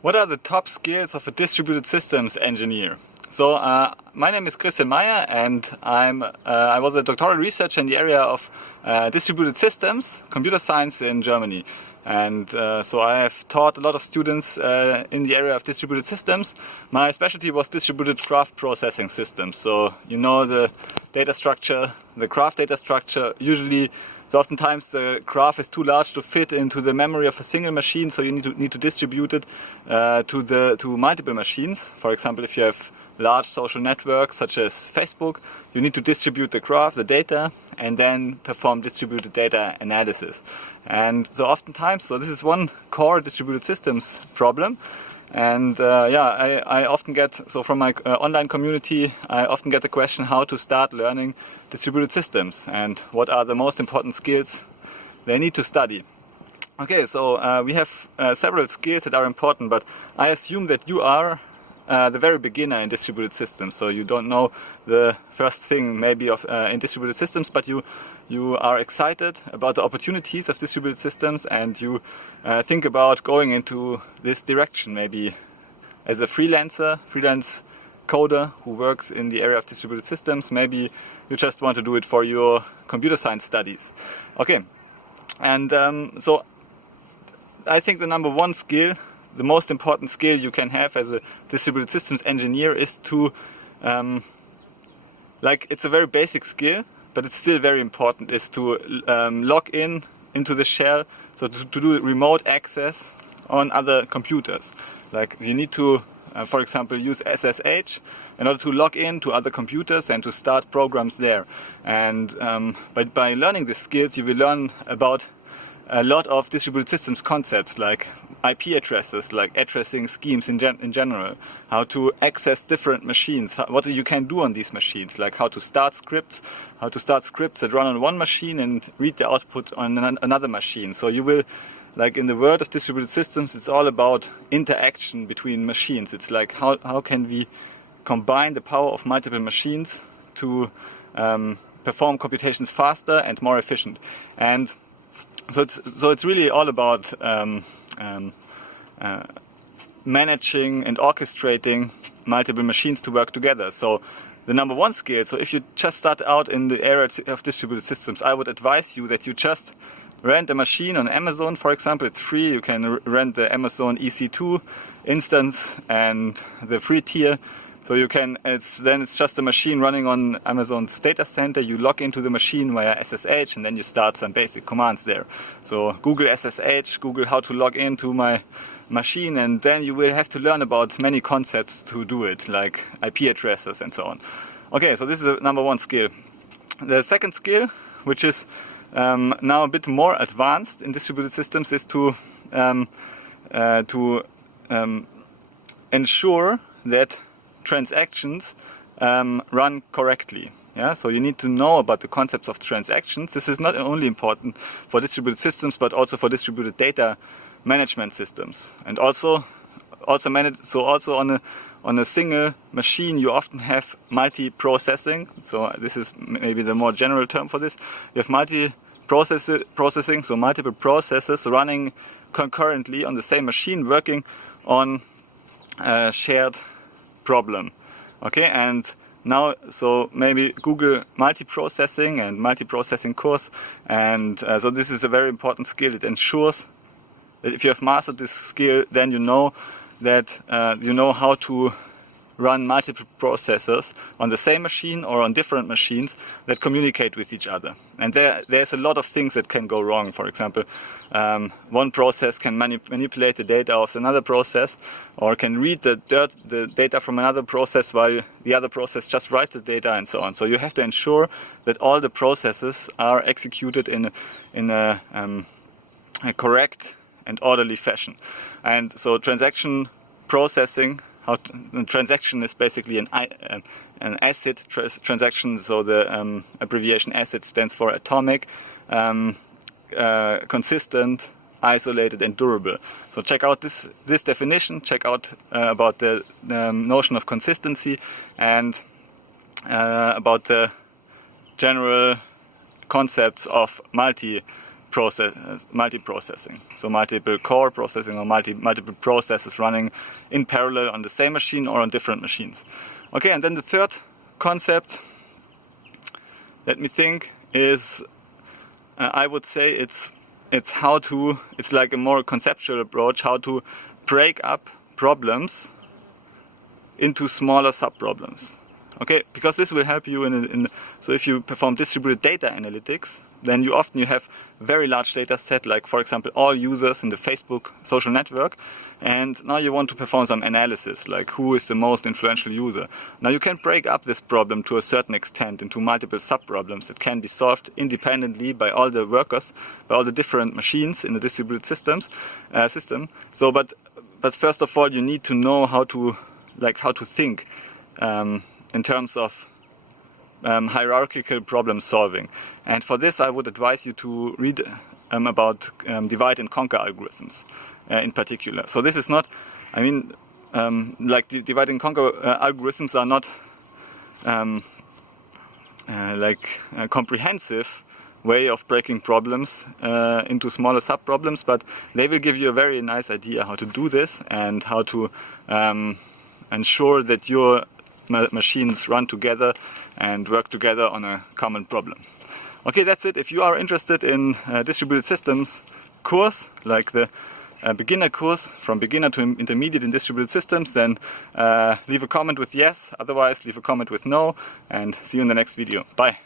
What are the top skills of a distributed systems engineer? So my name is Christian Meyer, and I was a doctoral researcher in the area of distributed systems, computer science in Germany. And so I have taught a lot of students in the area of distributed systems. My specialty was distributed graph processing systems. So you know the data structure, the graph data structure. Usually, so oftentimes the graph is too large to fit into the memory of a single machine, so you need to distribute it to multiple machines. For example, if you have large social networks such as Facebook, you need to distribute the graph, the data, and then perform distributed data analysis. And so oftentimes, so this is one core distributed systems problem. And I often get, so from my online community, I often get the question how to start learning distributed systems and what are the most important skills they need to study. Okay, so we have several skills that are important, but I assume that you are the very beginner in distributed systems, so you don't know the first thing maybe in distributed systems, but you are excited about the opportunities of distributed systems, and you think about going into this direction, maybe as a freelance coder who works in the area of distributed systems. Maybe you just want to do it for your computer science studies. Okay, and so I think the number one skill, the most important skill you can have as a distributed systems engineer is to, it's a very basic skill, but it's still very important, is to log into the shell, so to do remote access on other computers. Like you need to, for example, use SSH in order to log in to other computers and to start programs there. And by learning these skills, you will learn about a lot of distributed systems concepts, like IP addresses, like addressing schemes in general, how to access different machines, what you can do on these machines, like how to start scripts that run on one machine and read the output on another machine. So you will, like in the world of distributed systems, it's all about interaction between machines. It's like how can we combine the power of multiple machines to perform computations faster and more efficient. And so it's really all about managing and orchestrating multiple machines to work together. So the number one skill, so if you just start out in the area of distributed systems, I would advise you that you just rent a machine on Amazon, for example. It's free. You can rent the Amazon EC2 instance and the free tier. So you can, it's just a machine running on Amazon's data center. You log into the machine via SSH, and then you start some basic commands there. So Google SSH, Google how to log into my machine, and then you will have to learn about many concepts to do it, like IP addresses and so on. Okay, so this is the number one skill. The second skill, which is now a bit more advanced in distributed systems, is to ensure that transactions run correctly. Yeah, so you need to know about the concepts of transactions. This is not only important for distributed systems, but also for distributed data management systems. And also on a single machine, you often have multiprocessing. So this is maybe the more general term for this. You have multiprocessing, so multiple processes running concurrently on the same machine, working on a shared problem. Okay, and now, so maybe Google multiprocessing and multiprocessing course, and so this is a very important skill. It ensures that if you have mastered this skill, then you know that you know how to run multiple processors on the same machine or on different machines that communicate with each other. And there's a lot of things that can go wrong. For example, one process can manipulate the data of another process, or can read the data from another process while the other process just writes the data, and so on. So you have to ensure that all the processes are executed in a correct and orderly fashion. And so transaction processing, transaction is basically an ACID transaction, so the abbreviation ACID stands for atomic, consistent, isolated, and durable. So check out this definition, check out about the notion of consistency, and about the general concepts of multiprocessing. multiprocessing. So multiple core processing or multiple processes running in parallel on the same machine or on different machines. Okay, and then the third concept, let me think, is I would say it's like a more conceptual approach, how to break up problems into smaller sub-problems. Okay, because this will help you so if you perform distributed data analytics, then you have very large data set, like for example all users in the Facebook social network, and now you want to perform some analysis, like who is the most influential user. Now you can break up this problem to a certain extent into multiple sub-problems that can be solved independently by all the workers, by all the different machines in the distributed system. So, but first of all, you need to know how to think in terms of hierarchical problem solving. And for this I would advise you to read about divide and conquer algorithms in particular. So this is not, like the divide and conquer algorithms are not like a comprehensive way of breaking problems into smaller sub-problems, but they will give you a very nice idea how to do this and how to ensure that your machines run together and work together on a common problem. Okay, that's it. If you are interested in distributed systems course, like the beginner course from beginner to intermediate in distributed systems, then leave a comment with yes, otherwise leave a comment with no, and see you in the next video. Bye.